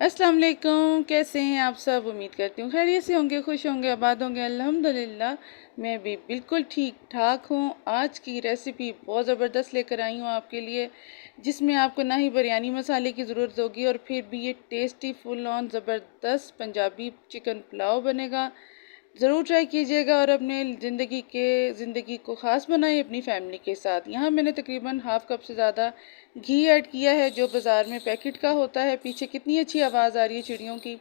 अस्सलाम वालेकुम। कैसे हैं आप सब? उम्मीद करती हूँ खैरियत से होंगे, खुश होंगे, आबाद होंगे। अल्हम्दुलिल्लाह मैं भी बिल्कुल ठीक ठाक हूँ। आज की रेसिपी बहुत ज़बरदस्त लेकर आई हूँ आपके लिए, जिसमें आपको ना ही बिरयानी मसाले की ज़रूरत होगी और फिर भी ये टेस्टी फुल ऑन ज़बरदस्त पंजाबी चिकन पुलाव बनेगा। ज़रूर ट्राई कीजिएगा और अपने ज़िंदगी को ख़ास बनाएं अपनी फैमिली के साथ। यहाँ मैंने तकरीबन हाफ़ कप से ज़्यादा घी ऐड किया है, जो बाज़ार में पैकेट का होता है। पीछे कितनी अच्छी आवाज़ आ रही है चिड़ियों की।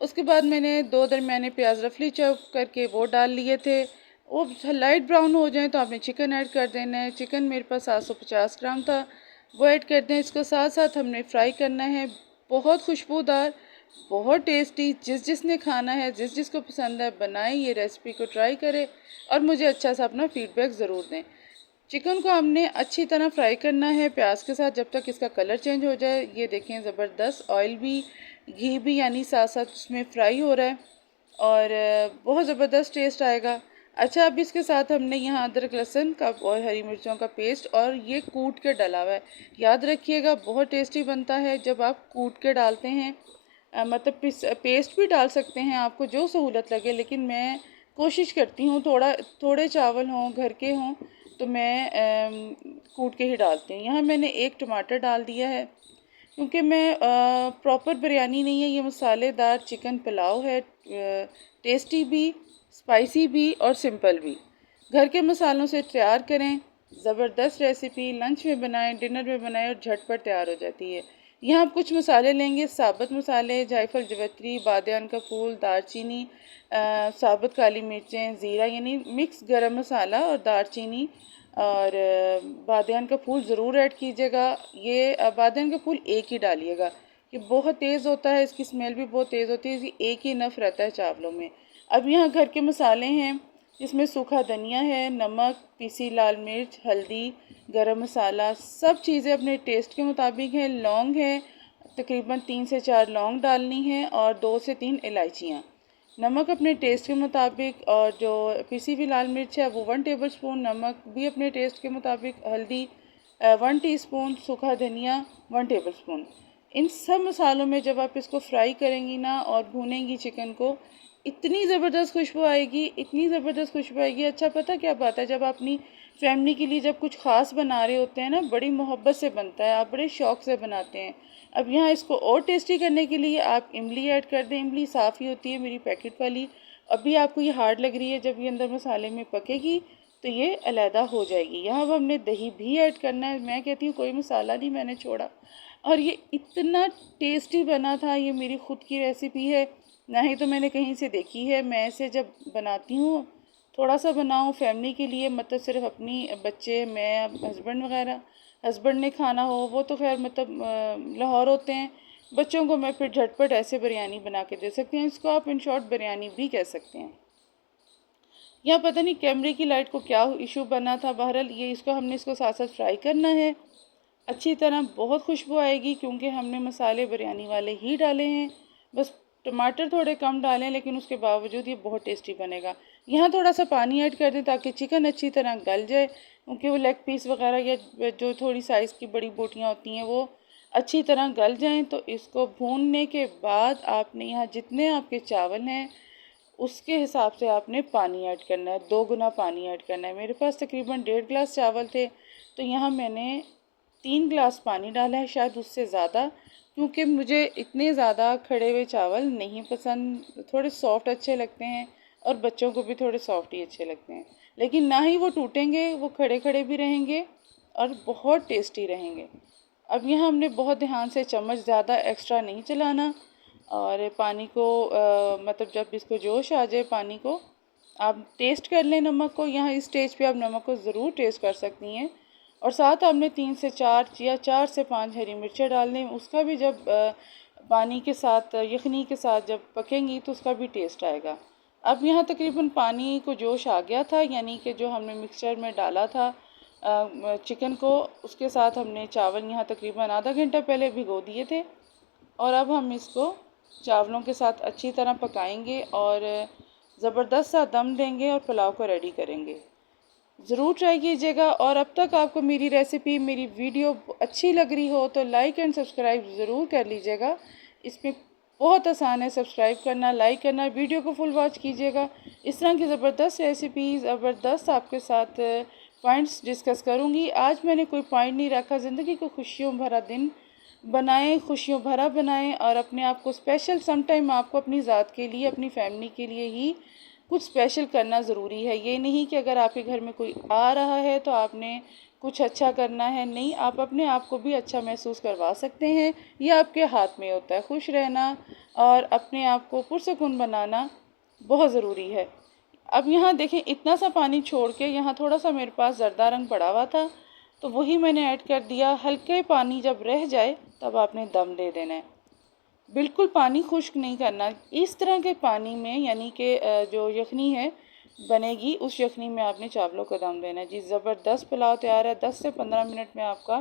उसके बाद मैंने दो दरमियाने प्याज रफली चॉप करके वो डाल लिए थे। वो लाइट ब्राउन हो जाए तो आपने चिकन ऐड कर देना है। चिकन मेरे पास 750 ग्राम था, वो ऐड कर दें। इसको साथ साथ हमने फ्राई करना है। बहुत खुशबूदार, बहुत टेस्टी, जिसने खाना है, जिसको पसंद है, बनाएं ये रेसिपी को, ट्राई करें और मुझे अच्छा सा अपना फीडबैक ज़रूर दें। चिकन को हमने अच्छी तरह फ्राई करना है प्याज के साथ, जब तक इसका कलर चेंज हो जाए। ये देखें, ज़बरदस्त ऑयल भी घी भी यानी साथ साथ उसमें फ्राई हो रहा है और बहुत ज़बरदस्त टेस्ट आएगा। अच्छा, अब इसके साथ हमने यहाँ अदरक लहसुन का और हरी मिर्चों का पेस्ट और ये कूट के डाला हुआ है। याद रखिएगा, बहुत टेस्टी बनता है जब आप कूट के डालते हैं। मतलब पेस्ट भी डाल सकते हैं, आपको जो सहूलत लगे, लेकिन मैं कोशिश करती हूँ थोड़े चावल हों, घर के हों, तो मैं कूट के ही डालती हूँ। यहाँ मैंने एक टमाटर डाल दिया है, क्योंकि मैं प्रॉपर बिरयानी नहीं है, ये मसालेदार चिकन पुलाव है। टेस्टी भी, स्पाइसी भी और सिंपल भी। घर के मसालों से तैयार करें, ज़बरदस्त रेसिपी लंच में बनाएं, डिनर में बनाएं और झटपट तैयार हो जाती है। यहाँ आप कुछ मसाले लेंगे, साबुत मसाले, जायफल, जवित्री, बादियान का फूल, दालचीनी, साबुत काली मिर्चें, ज़ीरा यानी मिक्स गरम मसाला और दालचीनी और बादियान का फूल ज़रूर ऐड कीजिएगा। ये बादियान का फूल एक ही डालिएगा, ये बहुत तेज़ होता है, इसकी स्मेल भी बहुत तेज़ होती है, इसकी एक ही नफ़ रहता है चावलों में। अब यहाँ घर के मसाले हैं, इसमें सूखा धनिया है, नमक, पीसी लाल मिर्च, हल्दी, गरम मसाला, सब चीज़ें अपने टेस्ट के मुताबिक हैं। लौंग है, तकरीबन 3 से 4 लौंग डालनी है और 2 से 3 इलायचियाँ। नमक अपने टेस्ट के मुताबिक, और जो पिसी हुई लाल मिर्च है वो 1 टेबल स्पून, नमक भी अपने टेस्ट के मुताबिक, हल्दी 1 टीस्पून, सूखा धनिया 1 टेबल स्पून। इन सब मसालों में जब आप इसको फ्राई करेंगी ना और भूनेंगी चिकन को, इतनी ज़बरदस्त खुशबू आएगी, इतनी ज़बरदस्त खुशबू आएगी। अच्छा, पता क्या बात है, जब अपनी फैमिली के लिए जब कुछ ख़ास बना रहे होते हैं ना, बड़ी मोहब्बत से बनता है, आप बड़े शौक़ से बनाते हैं। अब यहाँ इसको और टेस्टी करने के लिए आप इमली ऐड कर दें। इमली साफ़ ही होती है, मेरी पैकेट वाली। अभी आपको ये हार्ड लग रही है, जब ये अंदर मसाले में पकेगी तो ये अलहदा हो जाएगी। यहाँ अब हमने दही भी ऐड करना है। मैं कहती हूँ कोई मसाला नहीं मैंने छोड़ा, और ये इतना टेस्टी बना था। ये मेरी ख़ुद की रेसिपी है, ना ही तो मैंने कहीं से देखी है। मैं इसे जब बनाती हूँ, थोड़ा सा बनाऊँ फैमिली के लिए, मतलब सिर्फ अपनी बच्चे, मैं, हस्बैंड वगैरह, हस्बैंड ने खाना हो, वो तो खैर मतलब लाहौर होते हैं। बच्चों को मैं फिर झटपट ऐसे बिरयानी बना के दे सकती हूँ। इसको आप इन शॉर्ट बिरयानी भी कह सकते हैं। यहाँ पता नहीं कैमरे की लाइट को क्या इशू बना था। बहरहाल ये इसको साथ साथ फ्राई करना है अच्छी तरह। बहुत खुशबू आएगी, क्योंकि हमने मसाले बिरयानी वाले ही डाले हैं। बस टमाटर थोड़े कम डालें, लेकिन उसके बावजूद ये बहुत टेस्टी बनेगा। यहाँ थोड़ा सा पानी ऐड कर दें ताकि चिकन अच्छी तरह गल जाए, क्योंकि वो लेग पीस वगैरह या जो थोड़ी साइज़ की बड़ी बोटियाँ होती हैं वो अच्छी तरह गल जाएं। तो इसको भूनने के बाद आपने यहाँ जितने आपके चावल हैं उसके हिसाब से आपने पानी ऐड करना है, 2 गुना पानी ऐड करना है। मेरे पास तकरीबन 1.5 गिलास चावल थे, तो यहाँ मैंने 3 गिलास पानी डाला है, शायद उससे ज़्यादा, क्योंकि मुझे इतने ज़्यादा खड़े हुए चावल नहीं पसंद। थोड़े सॉफ्ट अच्छे लगते हैं और बच्चों को भी थोड़े सॉफ्ट ही अच्छे लगते हैं, लेकिन ना ही वो टूटेंगे, वो खड़े खड़े भी रहेंगे और बहुत टेस्टी रहेंगे। अब यहाँ हमने बहुत ध्यान से, चम्मच ज़्यादा एक्स्ट्रा नहीं चलाना, और पानी को मतलब जब इसको जोश आ जाए पानी को, आप टेस्ट कर लें नमक को। यहाँ इस स्टेज पे आप नमक को ज़रूर टेस्ट कर सकती हैं। और साथ आपने 3 से 4 या 4 से 5 हरी मिर्चें डाल दें। उसका भी जब पानी के साथ, यखनी के साथ जब पकेंगी तो उसका भी टेस्ट आएगा। अब यहाँ तकरीबन पानी को जोश आ गया था, यानी कि जो हमने मिक्सचर में डाला था चिकन को, उसके साथ हमने चावल यहाँ तकरीबन आधा घंटा पहले भिगो दिए थे। और अब हम इसको चावलों के साथ अच्छी तरह पकाएंगे और ज़बरदस्त सा दम देंगे और पुलाव को रेडी करेंगे। ज़रूर ट्राई कीजिएगा। और अब तक आपको मेरी रेसिपी, मेरी वीडियो अच्छी लग रही हो तो लाइक एंड सब्सक्राइब ज़रूर कर लीजिएगा। इसमें बहुत आसान है सब्सक्राइब करना, लाइक करना, वीडियो को फुल वॉच कीजिएगा। इस तरह की ज़बरदस्त रेसिपी, ज़बरदस्त आपके साथ पॉइंट्स डिस्कस करूँगी। आज मैंने कोई पॉइंट नहीं रखा, ज़िंदगी को खुशियों भरा दिन बनाएं, खुशियों भरा बनाएं और अपने आप को स्पेशल। सम टाइम आपको अपनी ज़ात के लिए, अपनी फैमिली के लिए ही कुछ स्पेशल करना ज़रूरी है। ये नहीं कि अगर आपके घर में कोई आ रहा है तो आपने कुछ अच्छा करना है, नहीं, आप अपने आप को भी अच्छा महसूस करवा सकते हैं। ये आपके हाथ में होता है। खुश रहना और अपने आप को पुरसुकून बनाना बहुत ज़रूरी है। अब यहाँ देखें, इतना सा पानी छोड़ के यहाँ थोड़ा सा मेरे पास जर्दा रंग पड़ा हुआ था, तो वही मैंने ऐड कर दिया। हल्के पानी जब रह जाए तब आपने दम दे देना है, बिल्कुल पानी खुश्क नहीं करना। इस तरह के पानी में यानी कि जो यखनी है बनेगी, उस यखनी में आपने चावलों को दम देना है। जी ज़बरदस्त पुलाव तैयार है। 10 से 15 मिनट में आपका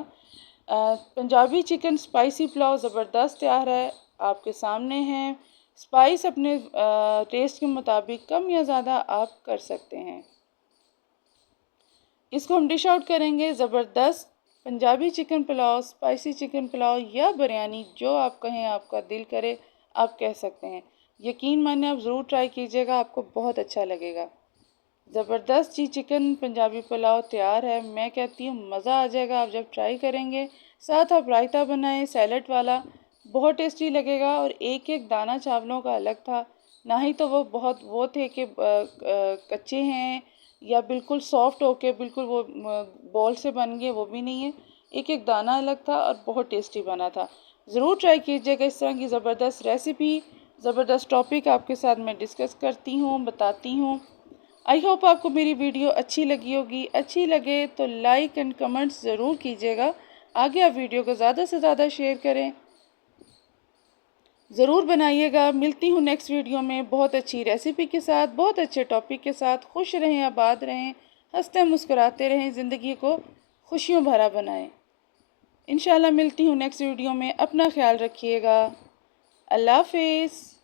पंजाबी चिकन स्पाइसी पुलाव ज़बरदस्त तैयार है, आपके सामने है। स्पाइस अपने टेस्ट के मुताबिक कम या ज़्यादा आप कर सकते हैं। इसको हम डिश आउट करेंगे। ज़बरदस्त Punjabi chicken pulao, spicy chicken pulao या बिरयानी, जो आप कहें, आपका दिल करे आप कह सकते हैं। यकीन माने आप ज़रूर ट्राई कीजिएगा, आपको बहुत अच्छा लगेगा। ज़बरदस्त जी चिकन पंजाबी पुलाव तैयार है। मैं कहती हूँ मज़ा आ जाएगा आप जब ट्राई करेंगे। साथ आप रायता बनाएं सैलड वाला, बहुत टेस्टी लगेगा। और एक एक दाना चावलों का अलग था, ना ही तो वो बहुत वो थे कि कच्चे हैं या बिल्कुल सॉफ्ट होके बिल्कुल वो बॉल से बन गए, वो भी नहीं है। एक एक दाना अलग था और बहुत टेस्टी बना था। ज़रूर ट्राई कीजिएगा इस तरह की ज़बरदस्त रेसिपी। ज़बरदस्त टॉपिक आपके साथ मैं डिस्कस करती हूँ, बताती हूँ। आई होप आपको मेरी वीडियो अच्छी लगी होगी। अच्छी लगे तो लाइक एंड कमेंट्स ज़रूर कीजिएगा। आगे आप वीडियो को ज़्यादा से ज़्यादा शेयर करें, ज़रूर बनाइएगा। मिलती हूँ नेक्स्ट वीडियो में बहुत अच्छी रेसिपी के साथ, बहुत अच्छे टॉपिक के साथ। खुश रहें, आबाद रहें, हंसते मुस्कुराते रहें, ज़िंदगी को खुशियों भरा बनाएं। इंशाल्लाह मिलती हूँ नेक्स्ट वीडियो में। अपना ख्याल रखिएगा। अल्लाह हाफिज़।